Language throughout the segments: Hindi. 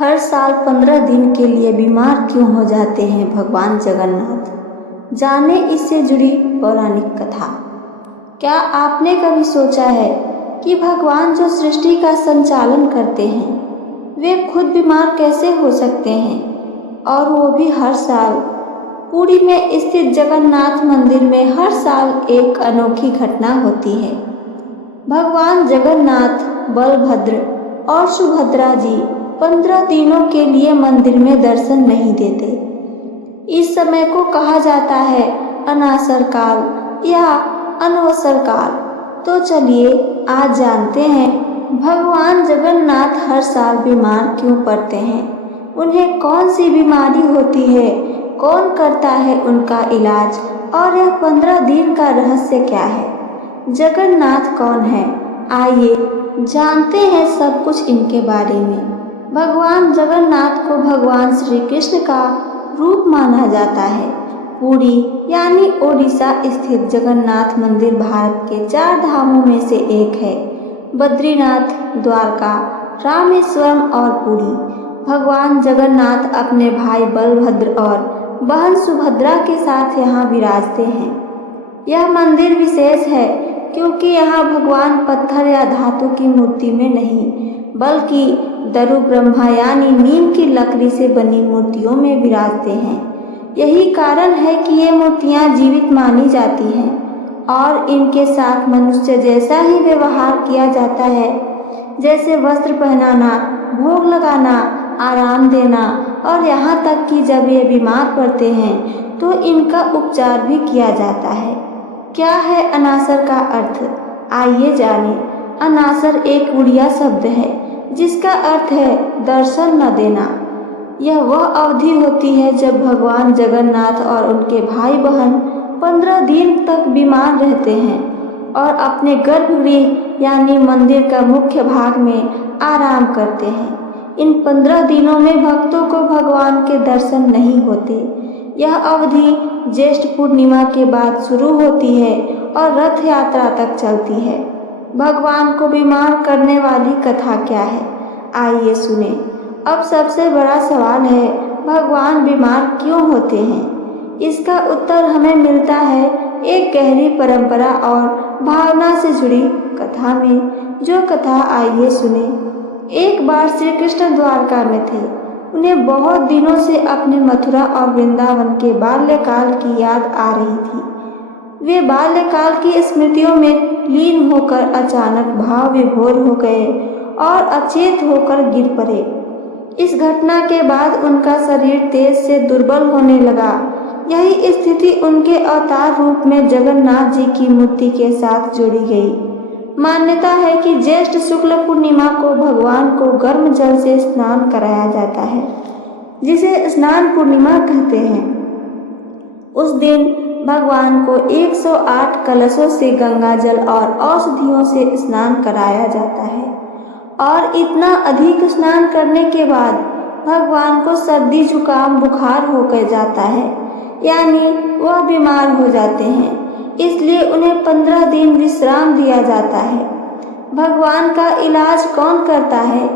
हर साल 15 दिन के लिए बीमार क्यों हो जाते हैं भगवान जगन्नाथ? जाने इससे जुड़ी पौराणिक कथा। क्या आपने कभी सोचा है कि भगवान जो सृष्टि का संचालन करते हैं वे खुद बीमार कैसे हो सकते हैं, और वो भी हर साल? पुरी में स्थित जगन्नाथ मंदिर में हर साल एक अनोखी घटना होती है। भगवान जगन्नाथ, बलभद्र और सुभद्रा जी 15 दिनों के लिए मंदिर में दर्शन नहीं देते। इस समय को कहा जाता है अनासर काल या अनवसर काल। तो चलिए आज जानते हैं भगवान जगन्नाथ हर साल बीमार क्यों पड़ते हैं, उन्हें कौन सी बीमारी होती है, कौन करता है उनका इलाज, और यह 15 दिन का रहस्य क्या है। जगन्नाथ कौन है, आइए जानते हैं सब कुछ इनके बारे में। भगवान जगन्नाथ को भगवान श्री कृष्ण का रूप माना जाता है। पुरी यानी ओडिशा स्थित जगन्नाथ मंदिर भारत के 4 धामों में से एक है। बद्रीनाथ, द्वारका, रामेश्वरम और पुरी। भगवान जगन्नाथ अपने भाई बलभद्र और बहन सुभद्रा के साथ यहाँ विराजते हैं। यह मंदिर विशेष है क्योंकि यहाँ भगवान पत्थर या धातु की मूर्ति में नहीं, बल्कि दरु ब्रह्मा यानी नीम की लकड़ी से बनी मूर्तियों में विराजते हैं। यही कारण है कि ये मूर्तियाँ जीवित मानी जाती हैं और इनके साथ मनुष्य जैसा ही व्यवहार किया जाता है, जैसे वस्त्र पहनाना, भोग लगाना, आराम देना, और यहाँ तक कि जब ये बीमार पड़ते हैं तो इनका उपचार भी किया जाता है। क्या है अनासर का अर्थ, आइए जानें। अनासर एक उड़िया शब्द है जिसका अर्थ है दर्शन न देना। यह वह अवधि होती है जब भगवान जगन्नाथ और उनके भाई बहन 15 दिन तक बीमार रहते हैं और अपने गर्भगृह यानी मंदिर का मुख्य भाग में आराम करते हैं। इन 15 दिनों में भक्तों को भगवान के दर्शन नहीं होते। यह अवधि ज्येष्ठ पूर्णिमा के बाद शुरू होती है और रथ यात्रा तक चलती है। भगवान को बीमार करने वाली कथा क्या है, आइए सुने। अब सबसे बड़ा सवाल है, भगवान बीमार क्यों होते हैं? इसका उत्तर हमें मिलता है एक गहरी परंपरा और भावना से जुड़ी कथा में। जो कथा आइए सुने। एक बार श्री कृष्ण द्वारका में थे। उन्हें बहुत दिनों से अपने मथुरा और वृंदावन के बाल्यकाल की याद आ रही थी। वे बाल्यकाल की स्मृतियों में लीन होकर अचानक भाव विभोर हो गए और अचेत होकर गिर पड़े। इस घटना के बाद उनका शरीर तेज से दुर्बल होने लगा। यही स्थिति उनके अवतार रूप में जगन्नाथ जी की मूर्ति के साथ जोड़ी गई। मान्यता है कि ज्येष्ठ शुक्ल पूर्णिमा को भगवान को गर्म जल से स्नान कराया जाता है, जिसे स्नान पूर्णिमा कहते हैं। उस दिन भगवान को 108 कलशों से गंगा जल और औषधियों से स्नान कराया जाता है, और इतना अधिक स्नान करने के बाद भगवान को सर्दी जुकाम बुखार होकर जाता है, यानी वह बीमार हो जाते हैं। इसलिए उन्हें 15 दिन विश्राम दिया जाता है। भगवान का इलाज कौन करता है?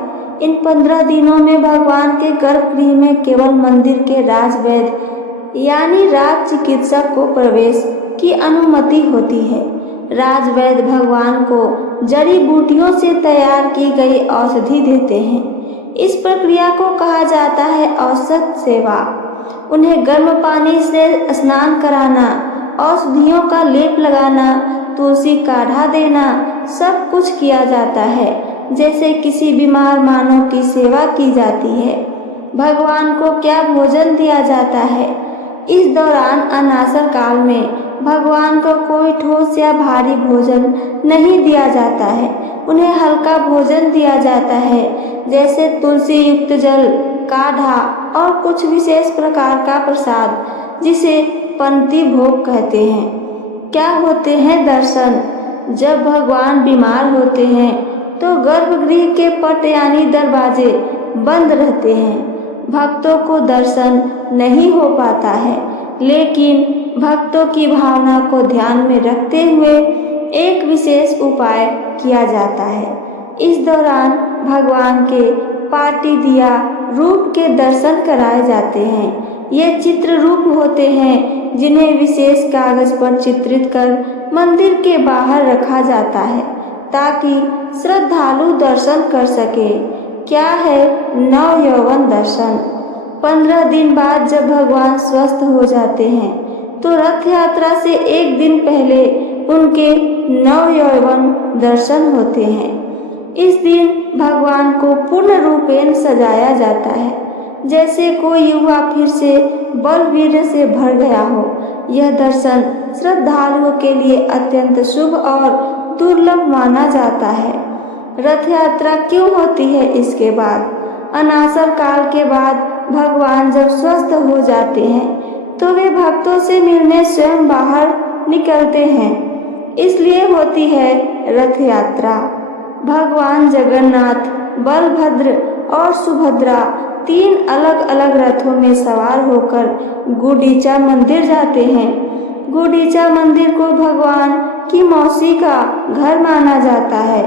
इन 15 दिनों में भगवान के गर्भगृह में केवल मंदिर के राजवैद्य यानी राज चिकित्सक को प्रवेश की अनुमति होती है। राजवैद्य भगवान को जड़ी बूटियों से तैयार की गई औषधि देते हैं। इस प्रक्रिया को कहा जाता है औषध सेवा। उन्हें गर्म पानी से स्नान कराना, औषधियों का लेप लगाना, तुलसी काढ़ा देना, सब कुछ किया जाता है जैसे किसी बीमार मानव की सेवा की जाती है। भगवान को क्या भोजन दिया जाता है? इस दौरान अनासर काल में भगवान को कोई ठोस या भारी भोजन नहीं दिया जाता है। उन्हें हल्का भोजन दिया जाता है, जैसे तुलसी युक्त जल, काढ़ा और कुछ विशेष प्रकार का प्रसाद, जिसे पंक्ति भोग कहते हैं। क्या होते हैं दर्शन? जब भगवान बीमार होते हैं तो गर्भगृह के पट यानी दरवाजे बंद रहते हैं। भक्तों को दर्शन नहीं हो पाता है, लेकिन भक्तों की भावना को ध्यान में रखते हुए एक विशेष उपाय किया जाता है। इस दौरान भगवान के पाटी दिया रूप के दर्शन कराए जाते हैं। ये चित्र रूप होते हैं जिन्हें विशेष कागज पर चित्रित कर मंदिर के बाहर रखा जाता है ताकि श्रद्धालु दर्शन कर सके। क्या है नव यौवन दर्शन? 15 दिन बाद जब भगवान स्वस्थ हो जाते हैं तो रथ यात्रा से एक दिन पहले उनके नव यौवन दर्शन होते हैं। इस दिन भगवान को पूर्ण रूपेण सजाया जाता है, जैसे कोई युवा फिर से बलवीर से भर गया हो। यह दर्शन श्रद्धालुओं के लिए अत्यंत शुभ और दुर्लभ माना जाता है। रथ यात्रा क्यों होती है? इसके बाद अनासर काल के बाद भगवान जब स्वस्थ हो जाते हैं तो वे भक्तों से मिलने स्वयं बाहर निकलते हैं, इसलिए होती है रथ यात्रा। भगवान जगन्नाथ, बलभद्र और सुभद्रा 3 अलग अलग रथों में सवार होकर गुंडीचा मंदिर जाते हैं। गुंडीचा मंदिर को भगवान की मौसी का घर माना जाता है।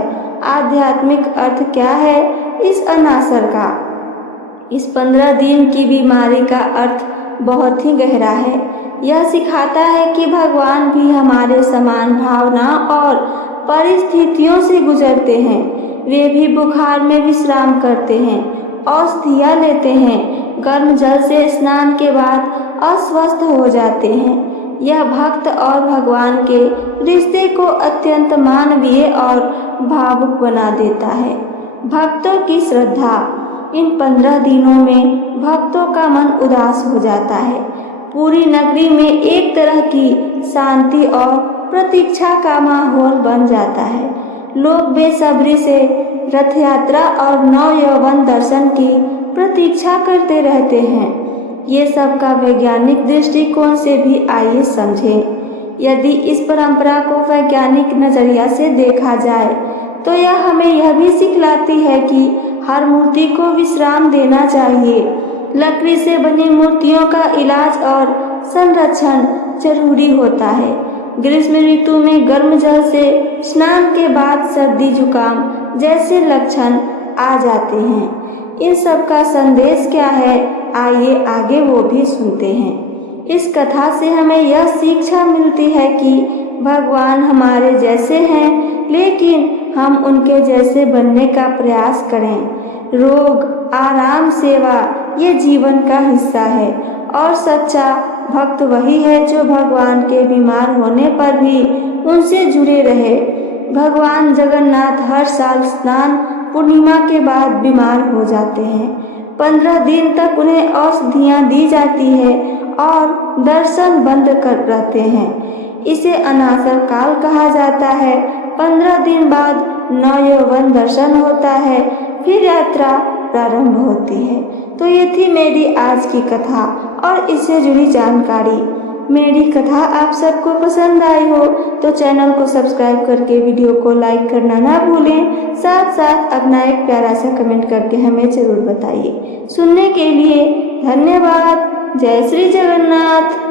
आध्यात्मिक अर्थ क्या है इस अनासर का? इस 15 दिन की बीमारी का अर्थ बहुत ही गहरा है। यह सिखाता है कि भगवान भी हमारे समान भावना और परिस्थितियों से गुजरते हैं। वे भी बुखार में विश्राम करते हैं, औषधियाँ लेते हैं, गर्म जल से स्नान के बाद अस्वस्थ हो जाते हैं। यह भक्त और भगवान के रिश्ते को अत्यंत मानवीय और भावुक बना देता है। भक्तों की श्रद्धा। इन 15 दिनों में भक्तों का मन उदास हो जाता है। पूरी नगरी में एक तरह की शांति और प्रतीक्षा का माहौल बन जाता है। लोग बेसब्री से रथ यात्रा और नव यौवन दर्शन की प्रतीक्षा करते रहते हैं। ये सब का वैज्ञानिक दृष्टिकोण से भी आइए समझें। यदि इस परंपरा को वैज्ञानिक नजरिया से देखा जाए तो यह हमें यह भी सिखलाती है कि हर मूर्ति को विश्राम देना चाहिए। लकड़ी से बनी मूर्तियों का इलाज और संरक्षण जरूरी होता है। ग्रीष्म ऋतु में गर्म जल से स्नान के बाद सर्दी जुकाम जैसे लक्षण आ जाते हैं। इन सब का संदेश क्या है, आइए आगे वो भी सुनते हैं। इस कथा से हमें यह शिक्षा मिलती है कि भगवान हमारे जैसे हैं, लेकिन हम उनके जैसे बनने का प्रयास करें। रोग, आराम, सेवा ये जीवन का हिस्सा है और सच्चा भक्त वही है जो भगवान के बीमार होने पर भी उनसे जुड़े रहे। भगवान जगन्नाथ हर साल स्नान पूर्णिमा के बाद बीमार हो जाते हैं। 15 दिन तक उन्हें औषधियाँ दी जाती है और दर्शन बंद कर रहते हैं। इसे अनासर काल कहा जाता है। 15 दिन बाद नव यौवन दर्शन होता है, फिर यात्रा प्रारंभ होती है। तो ये थी मेरी आज की कथा और इससे जुड़ी जानकारी। मेरी कथा आप सबको पसंद आई हो तो चैनल को सब्सक्राइब करके वीडियो को लाइक करना ना भूलें। साथ साथ अपना एक प्यारा सा कमेंट करके हमें ज़रूर बताइए। सुनने के लिए धन्यवाद। जय श्री जगन्नाथ।